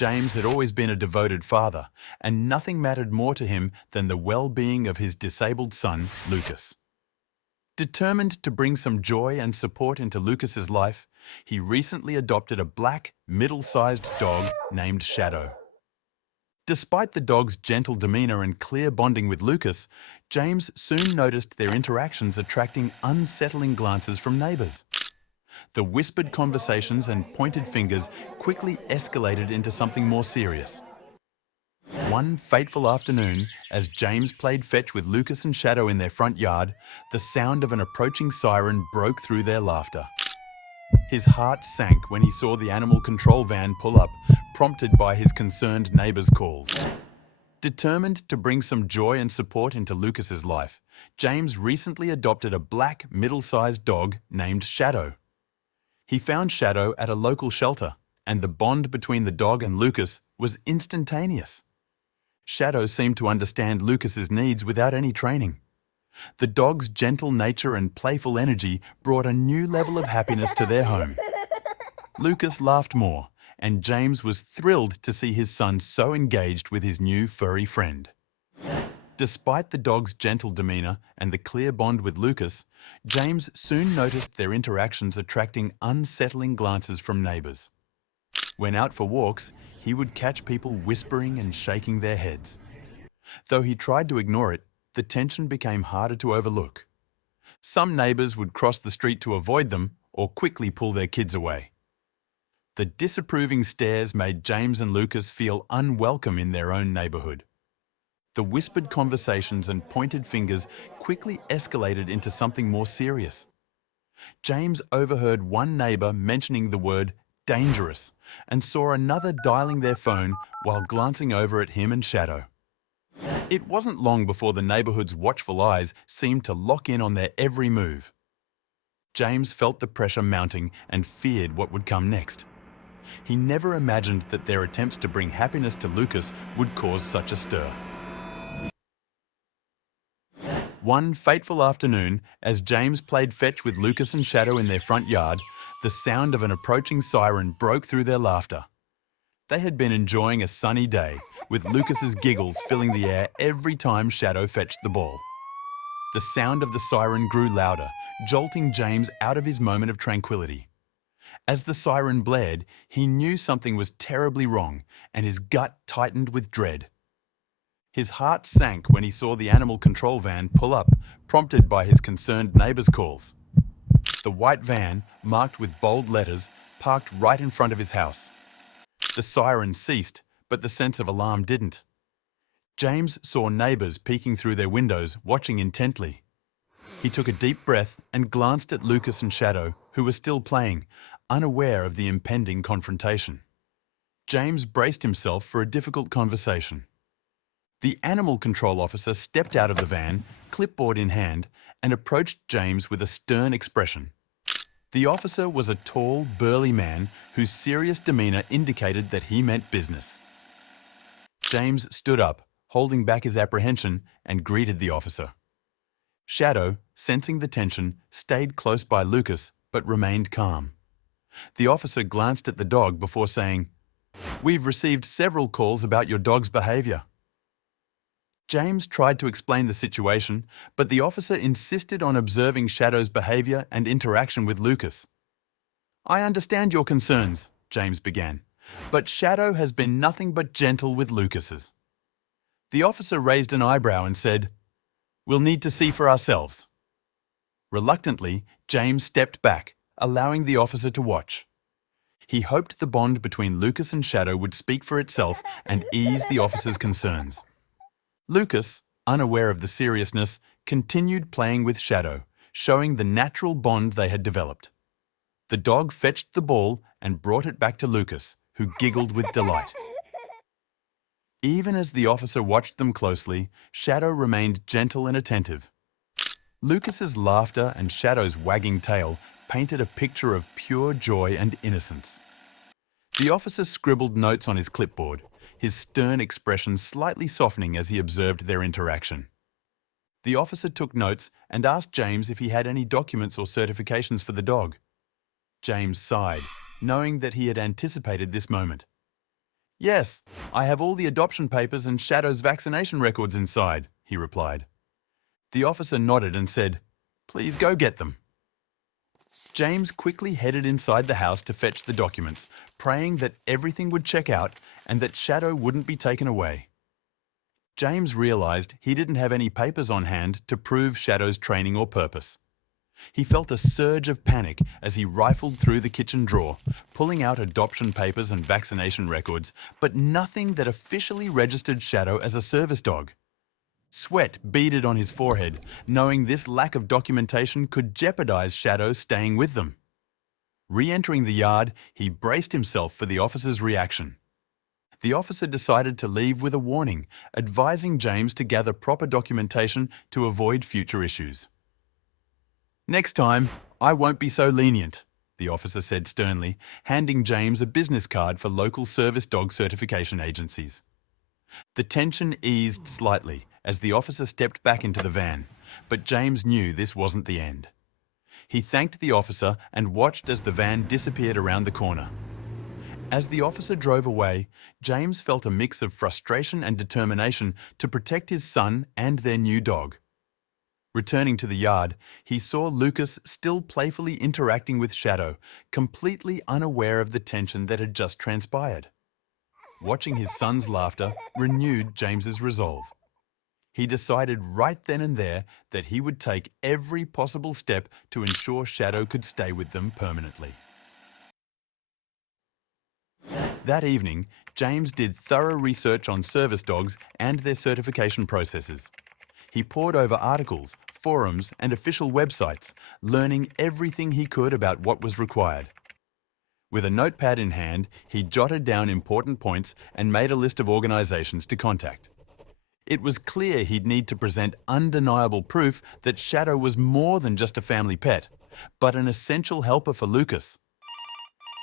James had always been a devoted father, and nothing mattered more to him than the well-being of his disabled son, Lucas. Determined to bring some joy and support into Lucas's life, he recently adopted a black, middle-sized dog named Shadow. Despite the dog's gentle demeanor and clear bonding with Lucas, James soon noticed their interactions attracting unsettling glances from neighbors. The whispered conversations and pointed fingers quickly escalated into something more serious. One fateful afternoon, as James played fetch with Lucas and Shadow in their front yard, the sound of an approaching siren broke through their laughter. His heart sank when he saw the animal control van pull up, prompted by his concerned neighbors' calls. Determined to bring some joy and support into Lucas's life, James recently adopted a black, middle-sized dog named Shadow. He found Shadow at a local shelter, and the bond between the dog and Lucas was instantaneous. Shadow seemed to understand Lucas's needs without any training. The dog's gentle nature and playful energy brought a new level of happiness to their home. Lucas laughed more, and James was thrilled to see his son so engaged with his new furry friend. Despite the dog's gentle demeanor and the clear bond with Lucas, James soon noticed their interactions attracting unsettling glances from neighbors. When out for walks, he would catch people whispering and shaking their heads. Though he tried to ignore it, the tension became harder to overlook. Some neighbors would cross the street to avoid them or quickly pull their kids away. The disapproving stares made James and Lucas feel unwelcome in their own neighborhood. The whispered conversations and pointed fingers quickly escalated into something more serious. James overheard one neighbor mentioning the word dangerous and saw another dialing their phone while glancing over at him and Shadow. It wasn't long before the neighborhood's watchful eyes seemed to lock in on their every move. James felt the pressure mounting and feared what would come next. He never imagined that their attempts to bring happiness to Lucas would cause such a stir. One fateful afternoon, as James played fetch with Lucas and Shadow in their front yard, the sound of an approaching siren broke through their laughter. They had been enjoying a sunny day, with Lucas's giggles filling the air every time Shadow fetched the ball. The sound of the siren grew louder, jolting James out of his moment of tranquility. As the siren blared, he knew something was terribly wrong, and his gut tightened with dread. His heart sank when he saw the animal control van pull up, prompted by his concerned neighbors' calls. The white van, marked with bold letters, parked right in front of his house. The siren ceased, but the sense of alarm didn't. James saw neighbors peeking through their windows, watching intently. He took a deep breath and glanced at Lucas and Shadow, who were still playing, unaware of the impending confrontation. James braced himself for a difficult conversation. The animal control officer stepped out of the van, clipboard in hand, and approached James with a stern expression. The officer was a tall, burly man whose serious demeanor indicated that he meant business. James stood up, holding back his apprehension, and greeted the officer. Shadow, sensing the tension, stayed close by Lucas but remained calm. The officer glanced at the dog before saying, "We've received several calls about your dog's behavior." James tried to explain the situation, but the officer insisted on observing Shadow's behavior and interaction with Lucas. "I understand your concerns," James began, "but Shadow has been nothing but gentle with Lucas's." The officer raised an eyebrow and said, "We'll need to see for ourselves." Reluctantly, James stepped back, allowing the officer to watch. He hoped the bond between Lucas and Shadow would speak for itself and ease the officer's concerns. Lucas, unaware of the seriousness, continued playing with Shadow, showing the natural bond they had developed. The dog fetched the ball and brought it back to Lucas, who giggled with delight. Even as the officer watched them closely, Shadow remained gentle and attentive. Lucas's laughter and Shadow's wagging tail painted a picture of pure joy and innocence. The officer scribbled notes on his clipboard, his stern expression slightly softening as he observed their interaction. The officer took notes and asked James if he had any documents or certifications for the dog. James sighed, knowing that he had anticipated this moment. Yes, I have all the adoption papers and Shadow's vaccination records inside, he replied. The officer nodded and said, "Please go get them." James quickly headed inside the house to fetch the documents, praying that everything would check out and that Shadow wouldn't be taken away. James realised he didn't have any papers on hand to prove Shadow's training or purpose. He felt a surge of panic as he rifled through the kitchen drawer, pulling out adoption papers and vaccination records, but nothing that officially registered Shadow as a service dog. Sweat beaded on his forehead, knowing this lack of documentation could jeopardise Shadow staying with them. Re-entering the yard, he braced himself for the officer's reaction. The officer decided to leave with a warning, advising James to gather proper documentation to avoid future issues. "Next time, I won't be so lenient," the officer said sternly, handing James a business card for local service dog certification agencies. The tension eased slightly as the officer stepped back into the van, but James knew this wasn't the end. He thanked the officer and watched as the van disappeared around the corner. As the officer drove away, James felt a mix of frustration and determination to protect his son and their new dog. Returning to the yard, he saw Lucas still playfully interacting with Shadow, completely unaware of the tension that had just transpired. Watching his son's laughter renewed James's resolve. He decided right then and there that he would take every possible step to ensure Shadow could stay with them permanently. That evening, James did thorough research on service dogs and their certification processes. He pored over articles, forums, and official websites, learning everything he could about what was required. With a notepad in hand, he jotted down important points and made a list of organisations to contact. It was clear he'd need to present undeniable proof that Shadow was more than just a family pet, but an essential helper for Lucas.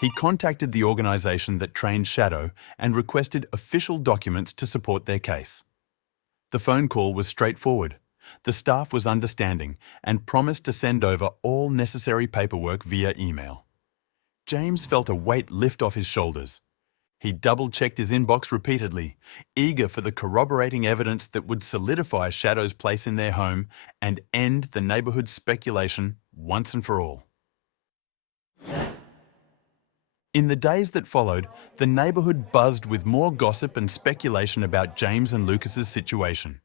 He contacted the organisation that trained Shadow and requested official documents to support their case. The phone call was straightforward. The staff was understanding and promised to send over all necessary paperwork via email. James felt a weight lift off his shoulders. He double-checked his inbox repeatedly, eager for the corroborating evidence that would solidify Shadow's place in their home and end the neighbourhood's speculation once and for all. In the days that followed, the neighbourhood buzzed with more gossip and speculation about James and Lucas's situation.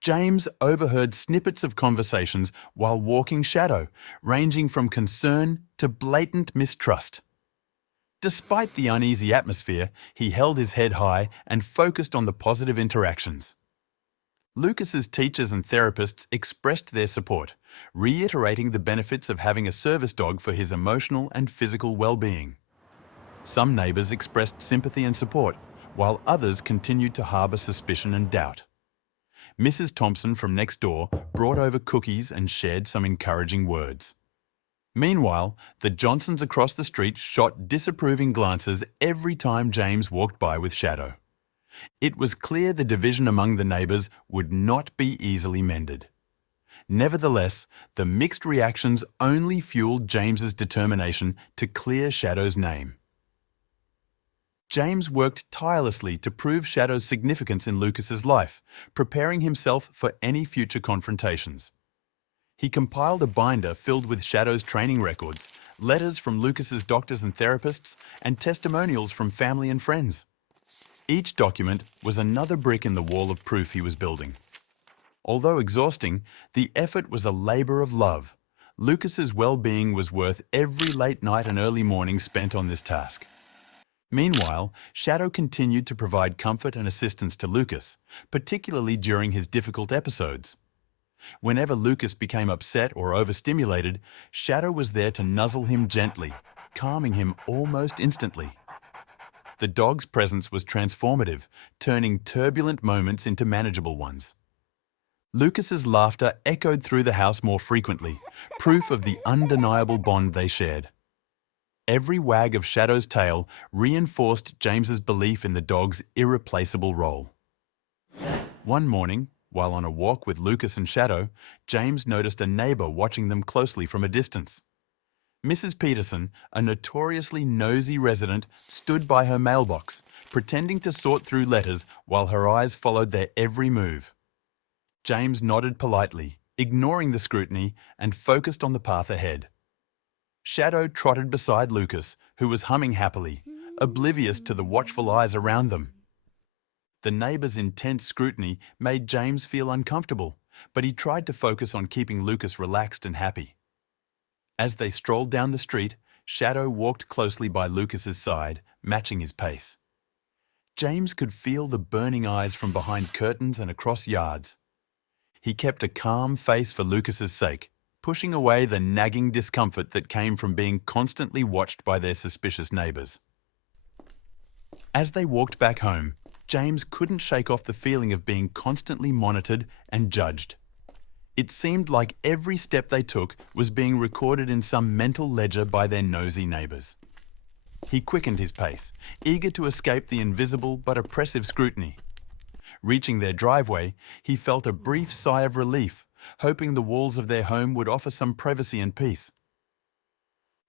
James overheard snippets of conversations while walking Shadow, ranging from concern to blatant mistrust. Despite the uneasy atmosphere, he held his head high and focused on the positive interactions. Lucas's teachers and therapists expressed their support, reiterating the benefits of having a service dog for his emotional and physical well-being. Some neighbours expressed sympathy and support, while others continued to harbour suspicion and doubt. Mrs. Thompson from next door brought over cookies and shared some encouraging words. Meanwhile, the Johnsons across the street shot disapproving glances every time James walked by with Shadow. It was clear the division among the neighbours would not be easily mended. Nevertheless, the mixed reactions only fueled James's determination to clear Shadow's name. James worked tirelessly to prove Shadow's significance in Lucas's life, preparing himself for any future confrontations. He compiled a binder filled with Shadow's training records, letters from Lucas's doctors and therapists, and testimonials from family and friends. Each document was another brick in the wall of proof he was building. Although exhausting, the effort was a labour of love. Lucas's well-being was worth every late night and early morning spent on this task. Meanwhile, Shadow continued to provide comfort and assistance to Lucas, particularly during his difficult episodes. Whenever Lucas became upset or overstimulated, Shadow was there to nuzzle him gently, calming him almost instantly. The dog's presence was transformative, turning turbulent moments into manageable ones. Lucas's laughter echoed through the house more frequently, proof of the undeniable bond they shared. Every wag of Shadow's tail reinforced James's belief in the dog's irreplaceable role. One morning, while on a walk with Lucas and Shadow, James noticed a neighbour watching them closely from a distance. Mrs. Peterson, a notoriously nosy resident, stood by her mailbox, pretending to sort through letters while her eyes followed their every move. James nodded politely, ignoring the scrutiny, and focused on the path ahead. Shadow trotted beside Lucas, who was humming happily, oblivious to the watchful eyes around them. The neighbours' intense scrutiny made James feel uncomfortable, but he tried to focus on keeping Lucas relaxed and happy. As they strolled down the street, Shadow walked closely by Lucas's side, matching his pace. James could feel the burning eyes from behind curtains and across yards. He kept a calm face for Lucas's sake, pushing away the nagging discomfort that came from being constantly watched by their suspicious neighbours. As they walked back home, James couldn't shake off the feeling of being constantly monitored and judged. It seemed like every step they took was being recorded in some mental ledger by their nosy neighbours. He quickened his pace, eager to escape the invisible but oppressive scrutiny. Reaching their driveway, he felt a brief sigh of relief, hoping the walls of their home would offer some privacy and peace.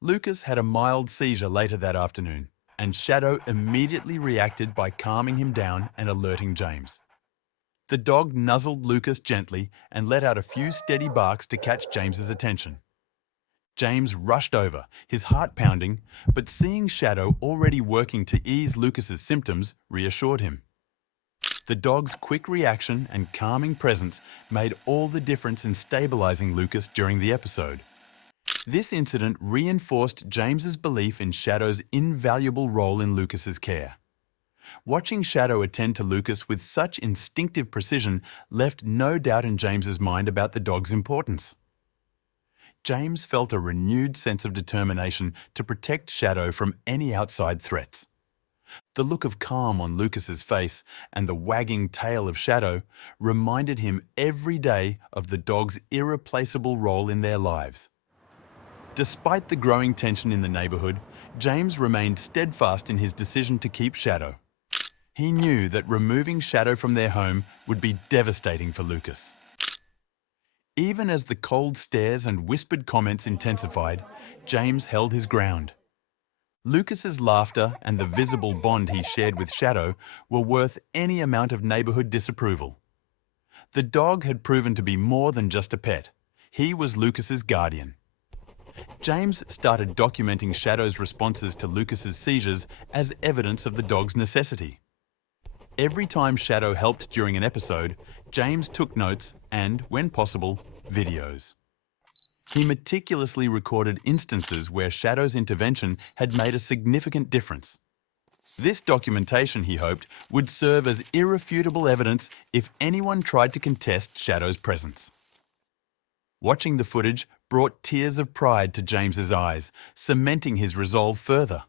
Lucas had a mild seizure later that afternoon, and Shadow immediately reacted by calming him down and alerting James. The dog nuzzled Lucas gently and let out a few steady barks to catch James's attention. James rushed over, his heart pounding, but seeing Shadow already working to ease Lucas's symptoms reassured him. The dog's quick reaction and calming presence made all the difference in stabilizing Lucas during the episode. This incident reinforced James's belief in Shadow's invaluable role in Lucas's care. Watching Shadow attend to Lucas with such instinctive precision left no doubt in James's mind about the dog's importance. James felt a renewed sense of determination to protect Shadow from any outside threats. The look of calm on Lucas's face and the wagging tail of Shadow reminded him every day of the dog's irreplaceable role in their lives. Despite the growing tension in the neighbourhood, James remained steadfast in his decision to keep Shadow. He knew that removing Shadow from their home would be devastating for Lucas. Even as the cold stares and whispered comments intensified, James held his ground. Lucas's laughter and the visible bond he shared with Shadow were worth any amount of neighbourhood disapproval. The dog had proven to be more than just a pet. He was Lucas's guardian. James started documenting Shadow's responses to Lucas's seizures as evidence of the dog's necessity. Every time Shadow helped during an episode, James took notes and, when possible, videos. He meticulously recorded instances where Shadow's intervention had made a significant difference. This documentation, he hoped, would serve as irrefutable evidence if anyone tried to contest Shadow's presence. Watching the footage brought tears of pride to James's eyes, cementing his resolve further.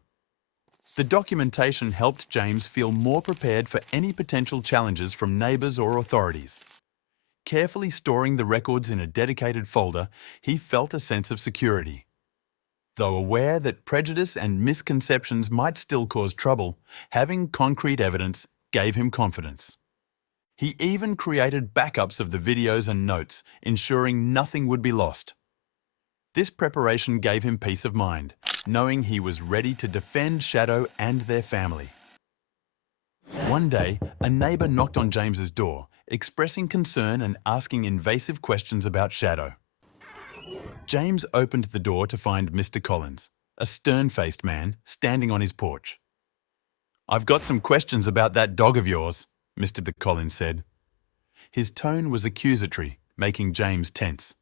The documentation helped James feel more prepared for any potential challenges from neighbours or authorities. Carefully storing the records in a dedicated folder, he felt a sense of security. Though aware that prejudice and misconceptions might still cause trouble, having concrete evidence gave him confidence. He even created backups of the videos and notes, ensuring nothing would be lost. This preparation gave him peace of mind, knowing he was ready to defend Shadow and their family. One day, a neighbour knocked on James's door, expressing concern and asking invasive questions about Shadow. James opened the door to find Mr. Collins, a stern-faced man, standing on his porch. "I've got some questions about that dog of yours," Mr. Collins said. His tone was accusatory, making James tense.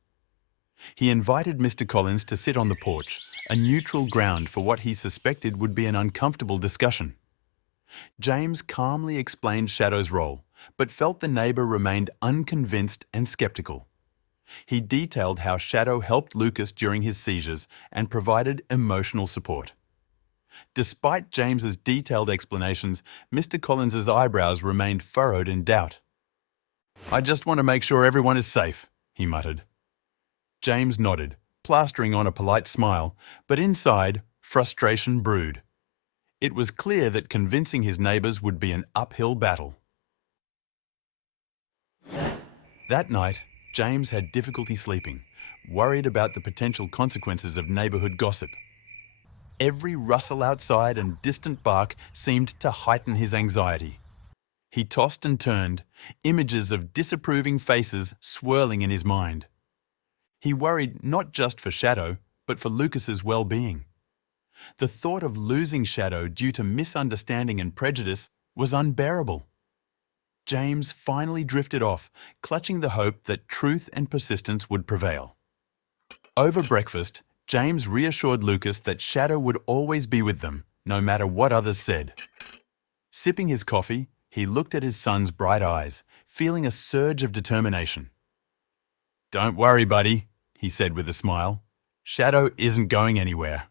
He invited Mr. Collins to sit on the porch, a neutral ground for what he suspected would be an uncomfortable discussion. James calmly explained Shadow's role, but felt the neighbour remained unconvinced and sceptical. He detailed how Shadow helped Lucas during his seizures and provided emotional support. Despite James's detailed explanations, Mr. Collins's eyebrows remained furrowed in doubt. "I just want to make sure everyone is safe," he muttered. James nodded, plastering on a polite smile, but inside, frustration brewed. It was clear that convincing his neighbours would be an uphill battle. That night, James had difficulty sleeping, worried about the potential consequences of neighbourhood gossip. Every rustle outside and distant bark seemed to heighten his anxiety. He tossed and turned, images of disapproving faces swirling in his mind. He worried not just for Shadow, but for Lucas's well-being. The thought of losing Shadow due to misunderstanding and prejudice was unbearable. James finally drifted off, clutching the hope that truth and persistence would prevail. Over breakfast, James reassured Lucas that Shadow would always be with them, no matter what others said. Sipping his coffee, he looked at his son's bright eyes, feeling a surge of determination. "Don't worry, buddy," he said with a smile. "Shadow isn't going anywhere."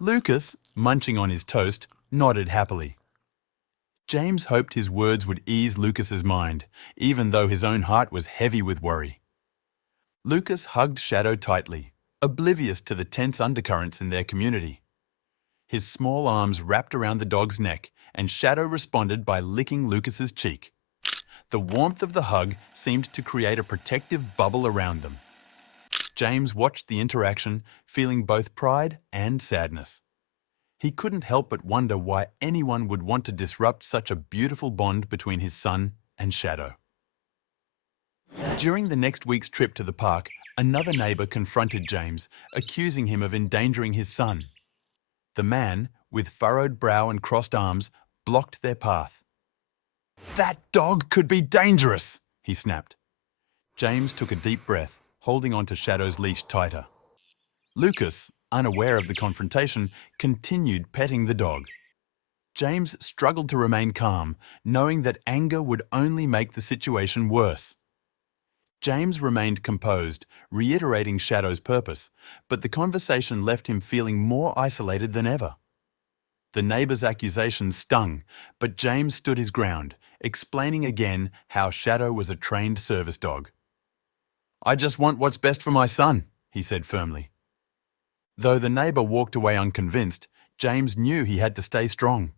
Lucas, munching on his toast, nodded happily. James hoped his words would ease Lucas's mind, even though his own heart was heavy with worry. Lucas hugged Shadow tightly, oblivious to the tense undercurrents in their community. His small arms wrapped around the dog's neck, and Shadow responded by licking Lucas's cheek. The warmth of the hug seemed to create a protective bubble around them. James watched the interaction, feeling both pride and sadness. He couldn't help but wonder why anyone would want to disrupt such a beautiful bond between his son and Shadow. During the next week's trip to the park, another neighbour confronted James, accusing him of endangering his son. The man, with furrowed brow and crossed arms, blocked their path. "That dog could be dangerous," he snapped. James took a deep breath, holding onto Shadow's leash tighter. Lucas, unaware of the confrontation, continued petting the dog. James struggled to remain calm, knowing that anger would only make the situation worse. James remained composed, reiterating Shadow's purpose, but the conversation left him feeling more isolated than ever. The neighbour's accusations stung, but James stood his ground, explaining again how Shadow was a trained service dog. "I just want what's best for my son," he said firmly. Though the neighbour walked away unconvinced, James knew he had to stay strong.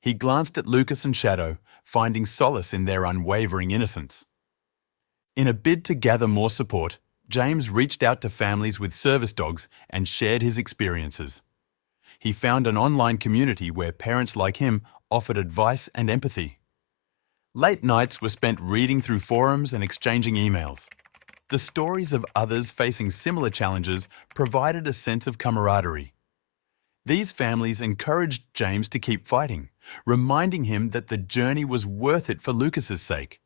He glanced at Lucas and Shadow, finding solace in their unwavering innocence. In a bid to gather more support, James reached out to families with service dogs and shared his experiences. He found an online community where parents like him offered advice and empathy. Late nights were spent reading through forums and exchanging emails. The stories of others facing similar challenges provided a sense of camaraderie. These families encouraged James to keep fighting, reminding him that the journey was worth it for Lucas's sake.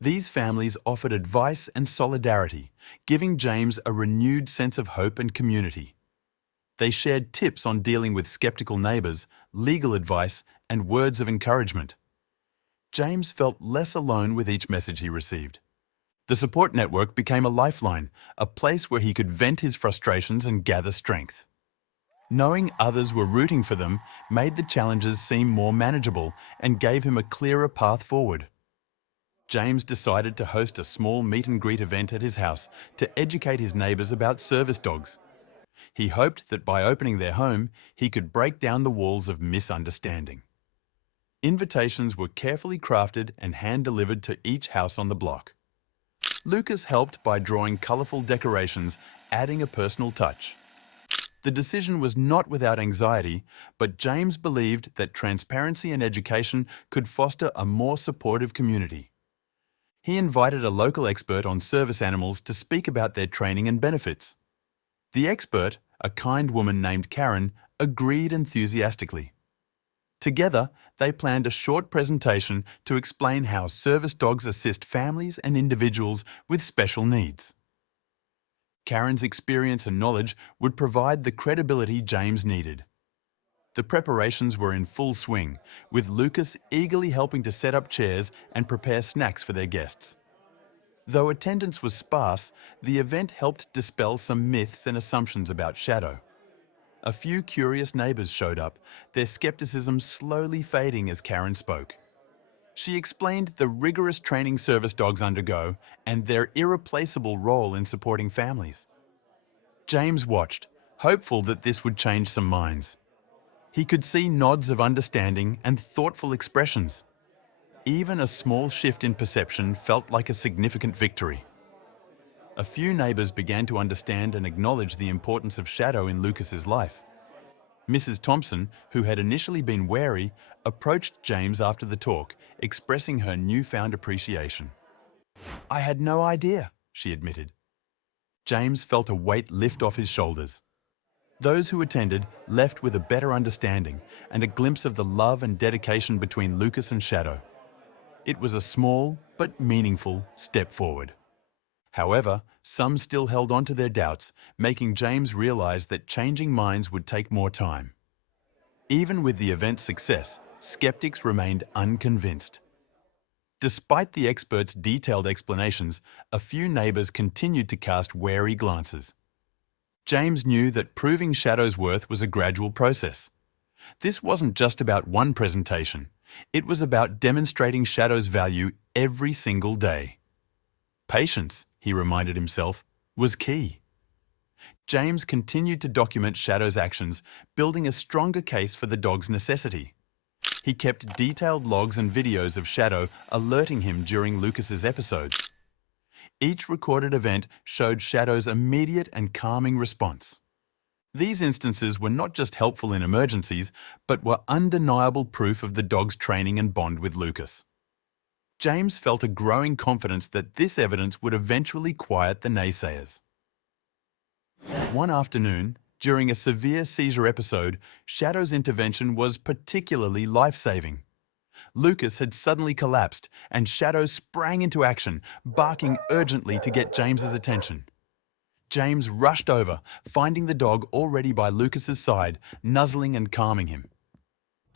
These families offered advice and solidarity, giving James a renewed sense of hope and community. They shared tips on dealing with skeptical neighbours, legal advice, and words of encouragement. James felt less alone with each message he received. The support network became a lifeline, a place where he could vent his frustrations and gather strength. Knowing others were rooting for them made the challenges seem more manageable and gave him a clearer path forward. James decided to host a small meet-and-greet event at his house to educate his neighbours about service dogs. He hoped that by opening their home, he could break down the walls of misunderstanding. Invitations were carefully crafted and hand-delivered to each house on the block. Lucas helped by drawing colourful decorations, adding a personal touch. The decision was not without anxiety, but James believed that transparency and education could foster a more supportive community. He invited a local expert on service animals to speak about their training and benefits. The expert, a kind woman named Karen, agreed enthusiastically. Together, they planned a short presentation to explain how service dogs assist families and individuals with special needs. Karen's experience and knowledge would provide the credibility James needed. The preparations were in full swing, with Lucas eagerly helping to set up chairs and prepare snacks for their guests. Though attendance was sparse, the event helped dispel some myths and assumptions about Shadow. A few curious neighbours showed up, their skepticism slowly fading as Karen spoke. She explained the rigorous training service dogs undergo and their irreplaceable role in supporting families. James watched, hopeful that this would change some minds. He could see nods of understanding and thoughtful expressions. Even a small shift in perception felt like a significant victory. A few neighbours began to understand and acknowledge the importance of Shadow in Lucas's life. Mrs. Thompson, who had initially been wary, approached James after the talk, expressing her newfound appreciation. "I had no idea," she admitted. James felt a weight lift off his shoulders. Those who attended left with a better understanding and a glimpse of the love and dedication between Lucas and Shadow. It was a small but meaningful step forward. However, some still held on to their doubts, making James realize that changing minds would take more time. Even with the event's success, skeptics remained unconvinced. Despite the experts' detailed explanations, a few neighbours continued to cast wary glances. James knew that proving Shadow's worth was a gradual process. This wasn't just about one presentation. It was about demonstrating Shadow's value every single day. Patience, he reminded himself, was key. James continued to document Shadow's actions, building a stronger case for the dog's necessity. He kept detailed logs and videos of Shadow alerting him during Lucas's episodes. Each recorded event showed Shadow's immediate and calming response. These instances were not just helpful in emergencies, but were undeniable proof of the dog's training and bond with Lucas. James felt a growing confidence that this evidence would eventually quiet the naysayers. One afternoon, during a severe seizure episode, Shadow's intervention was particularly life-saving. Lucas had suddenly collapsed, and Shadow sprang into action, barking urgently to get James's attention. James rushed over, finding the dog already by Lucas's side, nuzzling and calming him.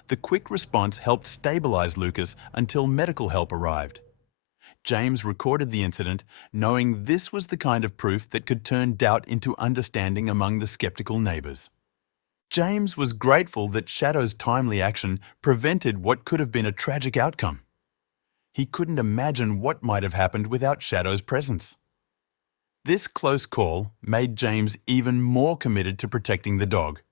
The quick response helped stabilize Lucas until medical help arrived. James recorded the incident, knowing this was the kind of proof that could turn doubt into understanding among the skeptical neighbors. James was grateful that Shadow's timely action prevented what could have been a tragic outcome. He couldn't imagine what might have happened without Shadow's presence. This close call made James even more committed to protecting the dog.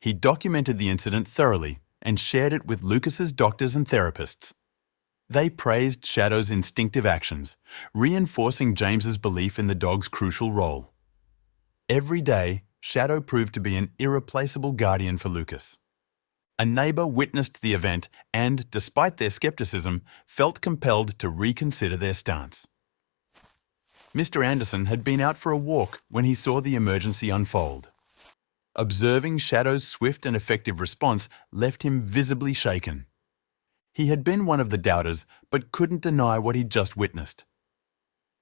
He documented the incident thoroughly and shared it with Lucas's doctors and therapists. They praised Shadow's instinctive actions, reinforcing James's belief in the dog's crucial role. Every day, Shadow proved to be an irreplaceable guardian for Lucas. A neighbour witnessed the event and, despite their skepticism, felt compelled to reconsider their stance. Mr. Anderson had been out for a walk when he saw the emergency unfold. Observing Shadow's swift and effective response left him visibly shaken. He had been one of the doubters, but couldn't deny what he'd just witnessed.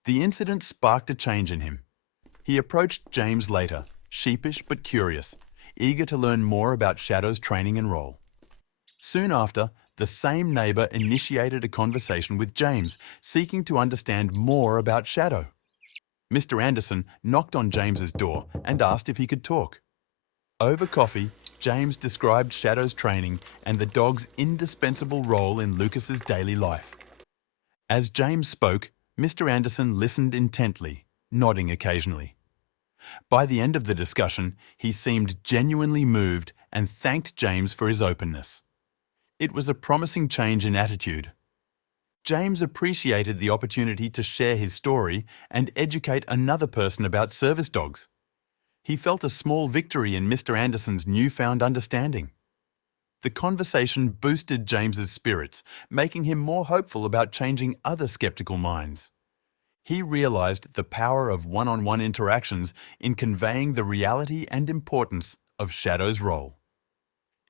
The incident sparked a change in him. He approached James later, sheepish but curious, eager to learn more about Shadow's training and role. Soon after, the same neighbour initiated a conversation with James, seeking to understand more about Shadow. Mr. Anderson knocked on James's door and asked if he could talk. Over coffee, James described Shadow's training and the dog's indispensable role in Lucas's daily life. As James spoke, Mr. Anderson listened intently, nodding occasionally. By the end of the discussion, he seemed genuinely moved and thanked James for his openness. It was a promising change in attitude. James appreciated the opportunity to share his story and educate another person about service dogs. He felt a small victory in Mr. Anderson's newfound understanding. The conversation boosted James's spirits, making him more hopeful about changing other skeptical minds. He realized the power of one-on-one interactions in conveying the reality and importance of Shadow's role.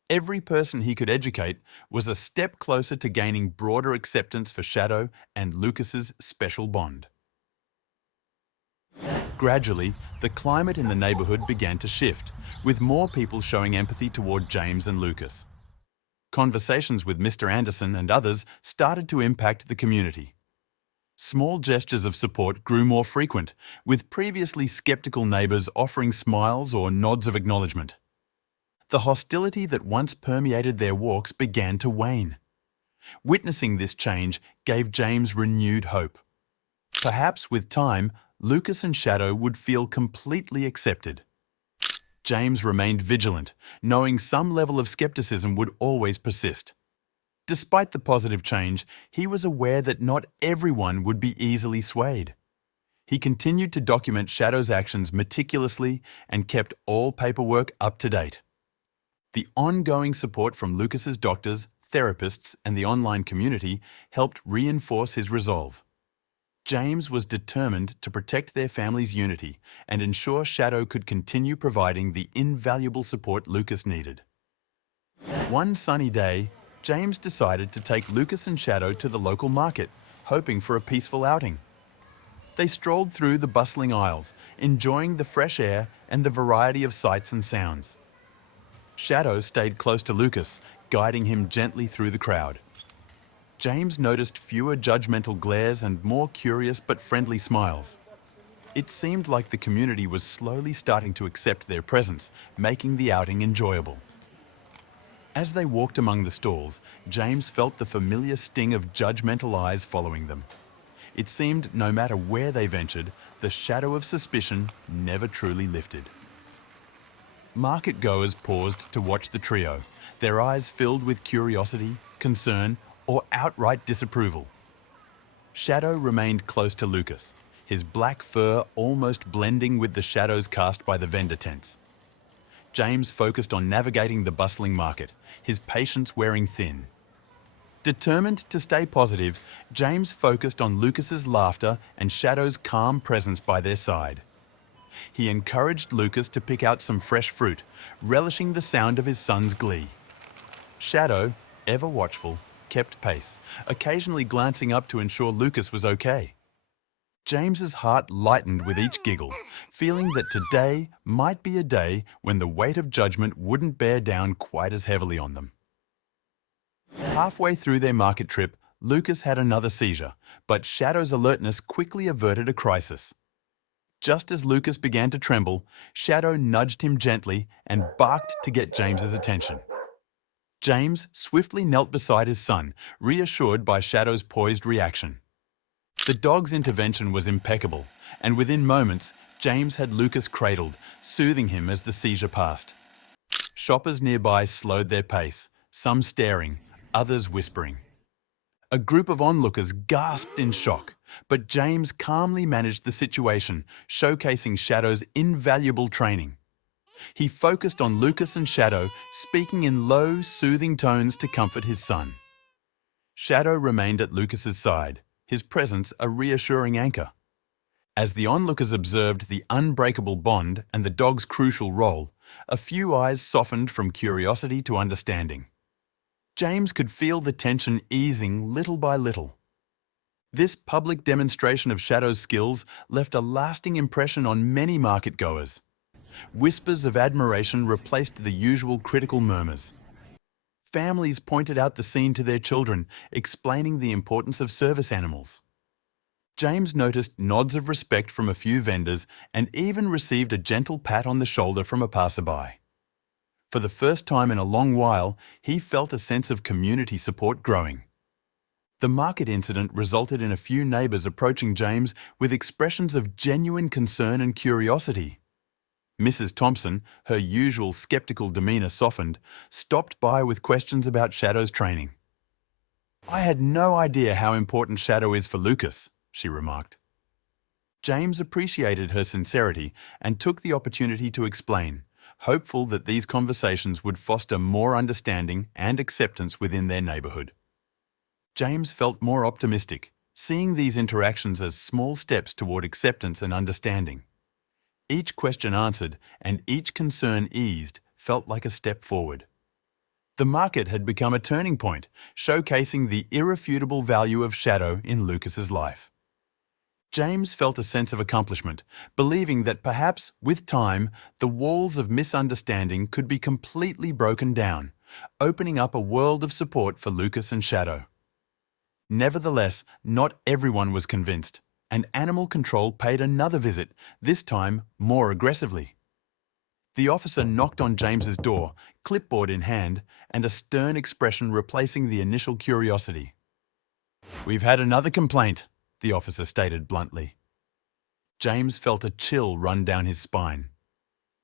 Every person he could educate was a step closer to gaining broader acceptance for Shadow and Lucas's special bond. Gradually, the climate in the neighbourhood began to shift, with more people showing empathy toward James and Lucas. Conversations with Mr. Anderson and others started to impact the community. Small gestures of support grew more frequent, with previously skeptical neighbours offering smiles or nods of acknowledgement. The hostility that once permeated their walks began to wane. Witnessing this change gave James renewed hope. Perhaps with time, Lucas and Shadow would feel completely accepted. James remained vigilant, knowing some level of skepticism would always persist. Despite the positive change, he was aware that not everyone would be easily swayed. He continued to document Shadow's actions meticulously and kept all paperwork up to date. The ongoing support from Lucas's doctors, therapists, and the online community helped reinforce his resolve. James was determined to protect their family's unity and ensure Shadow could continue providing the invaluable support Lucas needed. One sunny day, James decided to take Lucas and Shadow to the local market, hoping for a peaceful outing. They strolled through the bustling aisles, enjoying the fresh air and the variety of sights and sounds. Shadow stayed close to Lucas, guiding him gently through the crowd. James noticed fewer judgmental glares and more curious but friendly smiles. It seemed like the community was slowly starting to accept their presence, making the outing enjoyable. As they walked among the stalls, James felt the familiar sting of judgmental eyes following them. It seemed no matter where they ventured, the shadow of suspicion never truly lifted. Market-goers paused to watch the trio, their eyes filled with curiosity, concern, or outright disapproval. Shadow remained close to Lucas, his black fur almost blending with the shadows cast by the vendor tents. James focused on navigating the bustling market, his patience wearing thin. Determined to stay positive, James focused on Lucas's laughter and Shadow's calm presence by their side. He encouraged Lucas to pick out some fresh fruit, relishing the sound of his son's glee. Shadow, ever watchful, kept pace, occasionally glancing up to ensure Lucas was okay. James's heart lightened with each giggle, feeling that today might be a day when the weight of judgment wouldn't bear down quite as heavily on them. Halfway through their market trip, Lucas had another seizure, but Shadow's alertness quickly averted a crisis. Just as Lucas began to tremble, Shadow nudged him gently and barked to get James's attention. James swiftly knelt beside his son, reassured by Shadow's poised reaction. The dog's intervention was impeccable, and within moments, James had Lucas cradled, soothing him as the seizure passed. Shoppers nearby slowed their pace, some staring, others whispering. A group of onlookers gasped in shock, but James calmly managed the situation, showcasing Shadow's invaluable training. He focused on Lucas and Shadow, speaking in low, soothing tones to comfort his son. Shadow remained at Lucas's side, his presence a reassuring anchor. As the onlookers observed the unbreakable bond and the dog's crucial role, a few eyes softened from curiosity to understanding. James could feel the tension easing little by little. This public demonstration of Shadow's skills left a lasting impression on many market-goers. Whispers of admiration replaced the usual critical murmurs. Families pointed out the scene to their children, explaining the importance of service animals. James noticed nods of respect from a few vendors and even received a gentle pat on the shoulder from a passerby. For the first time in a long while, he felt a sense of community support growing. The market incident resulted in a few neighbors approaching James with expressions of genuine concern and curiosity. Mrs. Thompson, her usual skeptical demeanor softened, stopped by with questions about Shadow's training. "I had no idea how important Shadow is for Lucas," she remarked. James appreciated her sincerity and took the opportunity to explain, hopeful that these conversations would foster more understanding and acceptance within their neighborhood. James felt more optimistic, seeing these interactions as small steps toward acceptance and understanding. Each question answered and each concern eased felt like a step forward. The market had become a turning point, showcasing the irrefutable value of Shadow in Lucas's life. James felt a sense of accomplishment, believing that perhaps, with time, the walls of misunderstanding could be completely broken down, opening up a world of support for Lucas and Shadow. Nevertheless, not everyone was convinced, and Animal Control paid another visit, this time more aggressively. The officer knocked on James's door, clipboard in hand, and a stern expression replacing the initial curiosity. "We've had another complaint," the officer stated bluntly. James felt a chill run down his spine.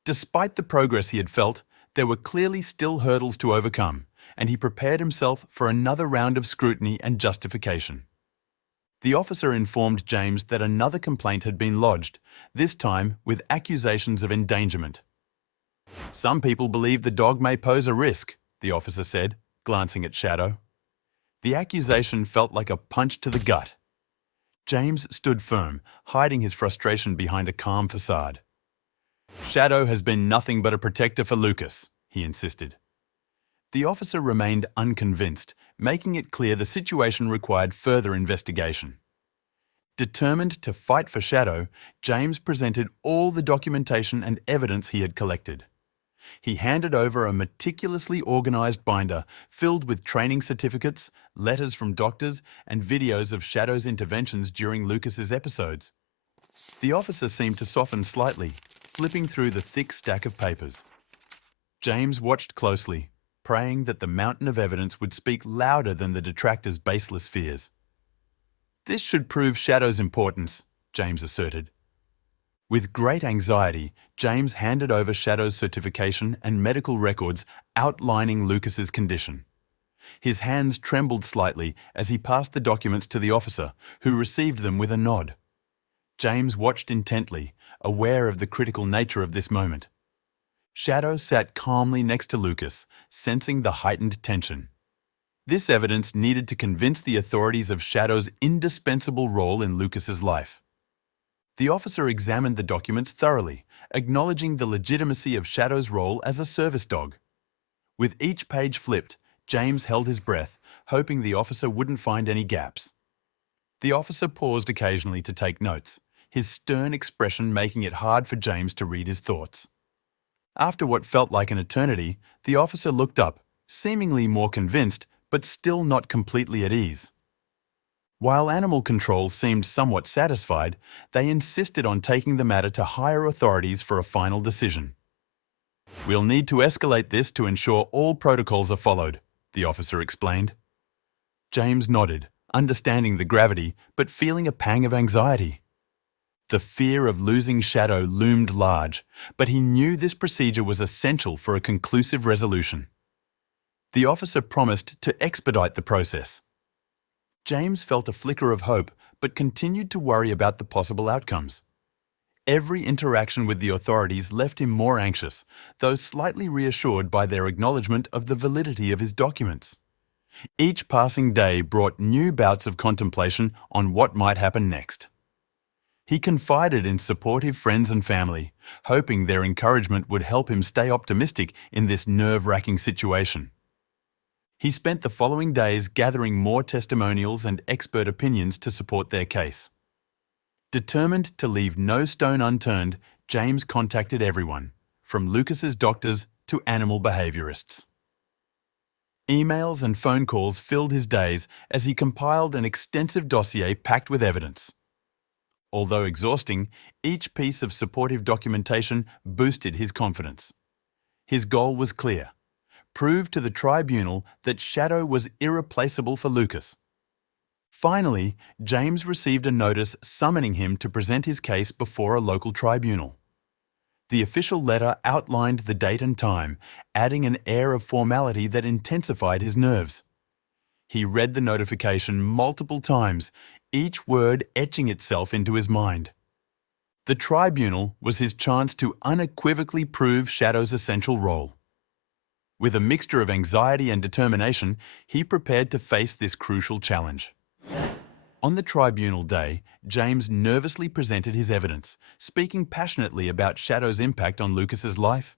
Despite the progress he had felt, there were clearly still hurdles to overcome, and he prepared himself for another round of scrutiny and justification. The officer informed James that another complaint had been lodged, this time with accusations of endangerment. Some people believe the dog may pose a risk, the officer said, glancing at Shadow. The accusation felt like a punch to the gut. James stood firm, hiding his frustration behind a calm facade. Shadow has been nothing but a protector for Lucas, he insisted. The officer remained unconvinced, making it clear the situation required further investigation. Determined to fight for Shadow, James presented all the documentation and evidence he had collected. He handed over a meticulously organised binder filled with training certificates, letters from doctors, and videos of Shadow's interventions during Lucas's episodes. The officer seemed to soften slightly, flipping through the thick stack of papers. James watched closely, praying that the mountain of evidence would speak louder than the detractors' baseless fears. This should prove Shadow's importance, James asserted. With great anxiety, James handed over Shadow's certification and medical records outlining Lucas's condition. His hands trembled slightly as he passed the documents to the officer, who received them with a nod. James watched intently, aware of the critical nature of this moment. Shadow sat calmly next to Lucas, sensing the heightened tension. This evidence needed to convince the authorities of Shadow's indispensable role in Lucas's life. The officer examined the documents thoroughly, acknowledging the legitimacy of Shadow's role as a service dog. With each page flipped, James held his breath, hoping the officer wouldn't find any gaps. The officer paused occasionally to take notes, his stern expression making it hard for James to read his thoughts. After what felt like an eternity, the officer looked up, seemingly more convinced, but still not completely at ease. While animal control seemed somewhat satisfied, they insisted on taking the matter to higher authorities for a final decision. "We'll need to escalate this to ensure all protocols are followed," the officer explained. James nodded, understanding the gravity, but feeling a pang of anxiety. The fear of losing Shadow loomed large, but he knew this procedure was essential for a conclusive resolution. The officer promised to expedite the process. James felt a flicker of hope, but continued to worry about the possible outcomes. Every interaction with the authorities left him more anxious, though slightly reassured by their acknowledgement of the validity of his documents. Each passing day brought new bouts of contemplation on what might happen next. He confided in supportive friends and family, hoping their encouragement would help him stay optimistic in this nerve-wracking situation. He spent the following days gathering more testimonials and expert opinions to support their case. Determined to leave no stone unturned, James contacted everyone, from Lucas's doctors to animal behaviourists. Emails and phone calls filled his days as he compiled an extensive dossier packed with evidence. Although exhausting, each piece of supportive documentation boosted his confidence. His goal was clear: prove to the tribunal that Shadow was irreplaceable for Lucas. Finally, James received a notice summoning him to present his case before a local tribunal. The official letter outlined the date and time, adding an air of formality that intensified his nerves. He read the notification multiple times, each word etching itself into his mind. The tribunal was his chance to unequivocally prove Shadow's essential role. With a mixture of anxiety and determination, he prepared to face this crucial challenge. On the tribunal day, James nervously presented his evidence, speaking passionately about Shadow's impact on Lucas's life.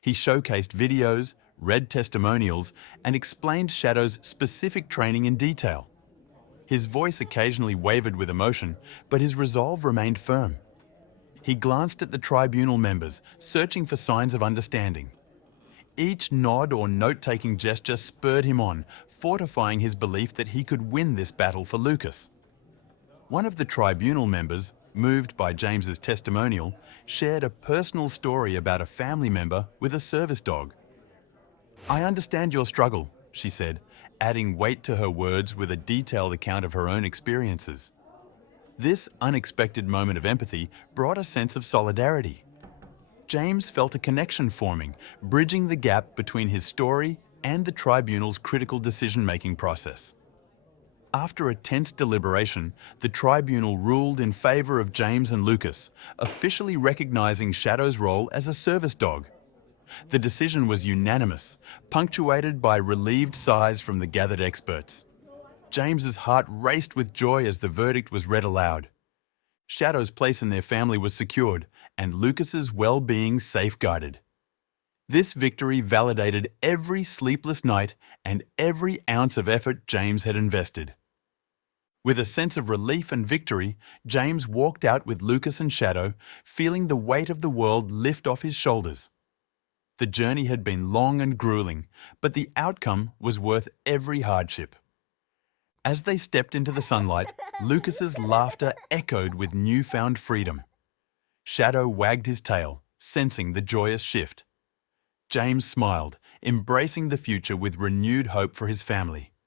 He showcased videos, read testimonials, and explained Shadow's specific training in detail. His voice occasionally wavered with emotion, but his resolve remained firm. He glanced at the tribunal members, searching for signs of understanding. Each nod or note-taking gesture spurred him on, fortifying his belief that he could win this battle for Lucas. One of the tribunal members, moved by James's testimonial, shared a personal story about a family member with a service dog. "I understand your struggle," she said, adding weight to her words with a detailed account of her own experiences. This unexpected moment of empathy brought a sense of solidarity. James felt a connection forming, bridging the gap between his story and the tribunal's critical decision-making process. After a tense deliberation, the tribunal ruled in favor of James and Lucas, officially recognizing Shadow's role as a service dog. The decision was unanimous, punctuated by relieved sighs from the gathered experts. James's heart raced with joy as the verdict was read aloud. Shadow's place in their family was secured, and Lucas's well-being safeguarded. This victory validated every sleepless night and every ounce of effort James had invested. With a sense of relief and victory, James walked out with Lucas and Shadow, feeling the weight of the world lift off his shoulders. The journey had been long and grueling, but the outcome was worth every hardship. As they stepped into the sunlight, Lucas's laughter echoed with newfound freedom. Shadow wagged his tail, sensing the joyous shift. James smiled, embracing the future with renewed hope for his family.